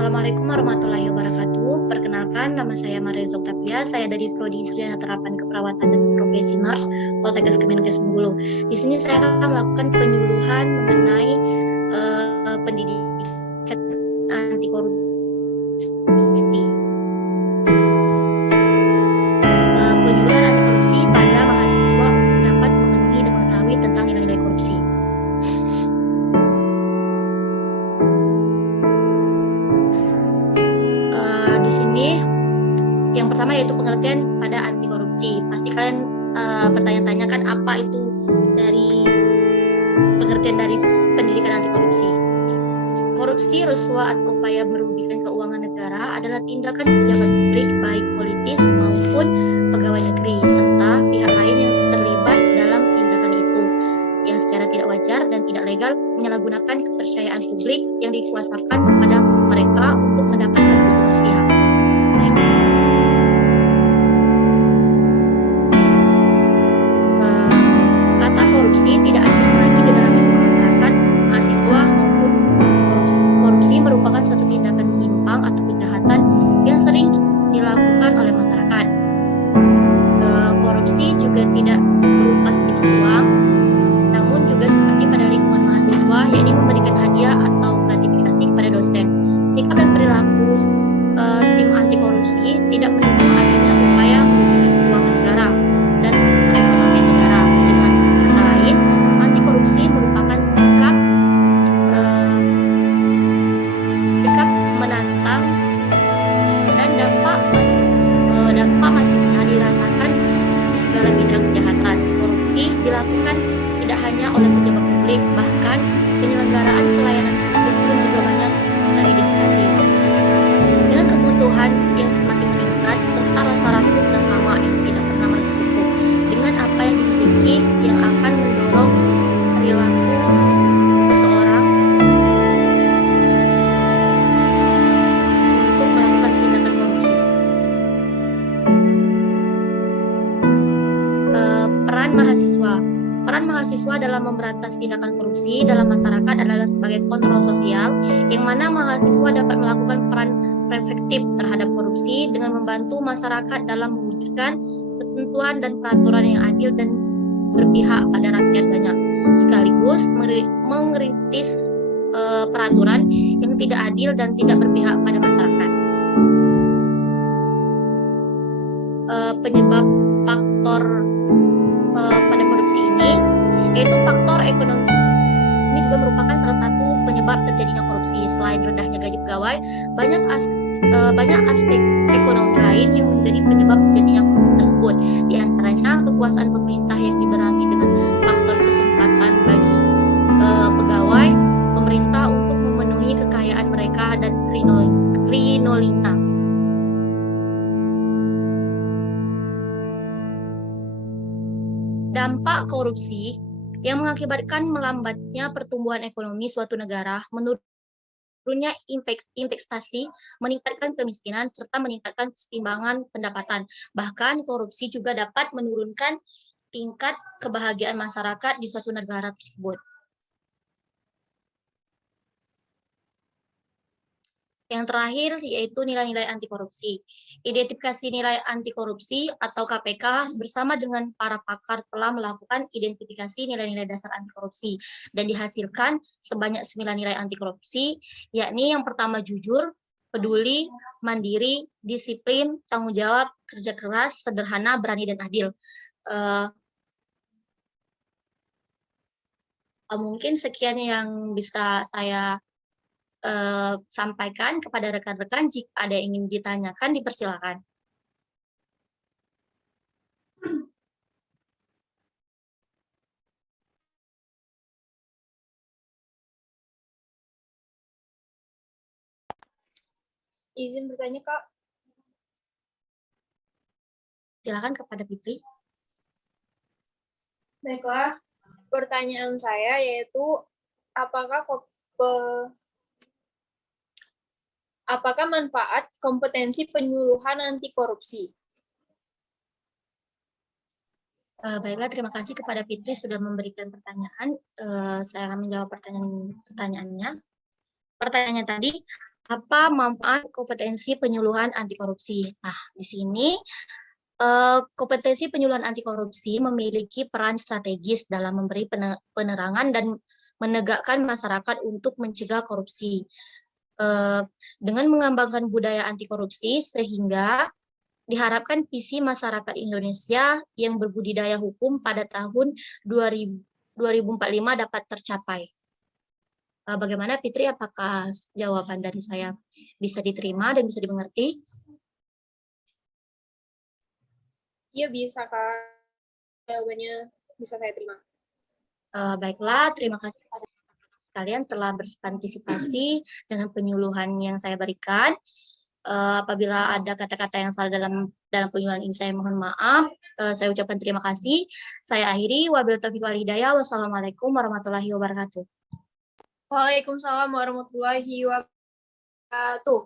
Assalamualaikum warahmatullahi wabarakatuh. Perkenalkan, nama saya Maria Zoktavia. Saya dari Prodi Sarjana Terapan Keperawatan dan Profesi Nurse Poltekkes Kemenkes Bengkulu. Di sini saya akan melakukan penyuluhan mengenai pendidikan anti korupsi. Penyuluhan anti korupsi pada mahasiswa untuk dapat memenuhi dan mengetahui tentang nilai-nilai korupsi. Di sini yang pertama yaitu pengertian pada anti korupsi. Pasti kalian bertanya-tanya kan apa itu dari pengertian dari pendidikan anti korupsi. Korupsi, rasuah atau upaya merugikan keuangan negara adalah tindakan pejabat publik baik politis maupun pegawai negeri serta pihak lain yang terlibat dalam tindakan itu yang secara tidak wajar dan tidak legal menyalahgunakan kepercayaan publik yang dikuasakan kepada mereka untuk mendapatkan keuntungan sepihak. Kata korupsi tidak asing lagi di dalam lingkungan masyarakat, mahasiswa maupun korupsi merupakan suatu tindakan menyimpang atau kejahatan yang sering dilakukan oleh masyarakat. Korupsi juga tidak berupa sejenis uang, namun juga seperti pada lingkungan mahasiswa, yakni memberikan hadiah atau gratifikasi kepada dosen. Sikap dan perilaku tim anti korupsi tidak mendukung adanya upaya merugikan keuangan negara dan perekonomian negara. Dengan kata lain, anti korupsi merupakan sikap menantang dan dampak masifnya dirasakan di segala bidang kejahatan. Korupsi dilakukan tidak hanya oleh pejabat publik, bahkan penyelenggaraan pelayanan publik pun juga banyak teridentifikasi. Dengan kebutuhan yang semakin meningkat serta rasa rakus dan hama yang tidak pernah merasa cukup dengan apa yang dimiliki yang akan mendorong perilaku seseorang untuk melakukan tindakan korupsi. Peran mahasiswa dalam memberantas tindakan korupsi dalam masyarakat adalah sebagai kontrol sosial, yang mana mahasiswa dapat melakukan peran preventif terhadap korupsi dengan membantu masyarakat dalam mewujudkan ketentuan dan peraturan yang adil dan berpihak pada rakyat banyak, sekaligus mengkritis peraturan yang tidak adil dan tidak berpihak pada masyarakat. Penyebab faktor pada korupsi ini yaitu faktor ekonomi. Ini juga merupakan salah satu penyebab terjadinya korupsi. Selain rendahnya gaji pegawai, banyak aspek ekonomi lain yang menjadi penyebab terjadinya korupsi tersebut. Di antaranya kekuasaan pemerintah yang dibarengi dengan faktor kesempatan bagi pegawai pemerintah untuk memenuhi kekayaan mereka dan krinolina. Dampak korupsi yang mengakibatkan melambatnya pertumbuhan ekonomi suatu negara, menurunnya investasi, meningkatkan kemiskinan, serta meningkatkan keseimbangan pendapatan. Bahkan korupsi juga dapat menurunkan tingkat kebahagiaan masyarakat di suatu negara tersebut. Yang terakhir yaitu nilai-nilai anti korupsi. Identifikasi nilai anti korupsi atau KPK bersama dengan para pakar telah melakukan identifikasi nilai-nilai dasar anti korupsi dan dihasilkan sebanyak 9 nilai anti korupsi, yakni yang pertama jujur, peduli, mandiri, disiplin, tanggung jawab, kerja keras, sederhana, berani, dan adil. Mungkin sekian yang bisa saya sampaikan kepada rekan-rekan. Jika ada yang ingin ditanyakan, dipersilakan. Izin bertanya, Kak. Silakan kepada Fitri. Baiklah, pertanyaan saya yaitu apakah manfaat kompetensi penyuluhan anti korupsi? Baiklah, terima kasih kepada Fitri sudah memberikan pertanyaan. Saya akan menjawab pertanyaannya. Pertanyaan tadi, Apa manfaat kompetensi penyuluhan anti korupsi? Nah, di sini kompetensi penyuluhan anti korupsi memiliki peran strategis dalam memberi penerangan dan menegakkan masyarakat untuk mencegah korupsi. Dengan mengembangkan budaya anti korupsi sehingga diharapkan visi masyarakat Indonesia yang berbudidaya hukum pada tahun 2045 dapat tercapai. Bagaimana Fitri, apakah jawaban dari saya bisa diterima dan bisa dimengerti? Iya bisa Kak. Jawabannya bisa saya terima. Baiklah, terima kasih pada kalian telah berpartisipasi dengan penyuluhan yang saya berikan. Apabila ada kata-kata yang salah dalam penyuluhan ini, saya mohon maaf. Saya ucapkan terima kasih. Saya akhiri. Wabillahi taufiq wal hidayah. Wassalamualaikum warahmatullahi wabarakatuh. Waalaikumsalam warahmatullahi wabarakatuh.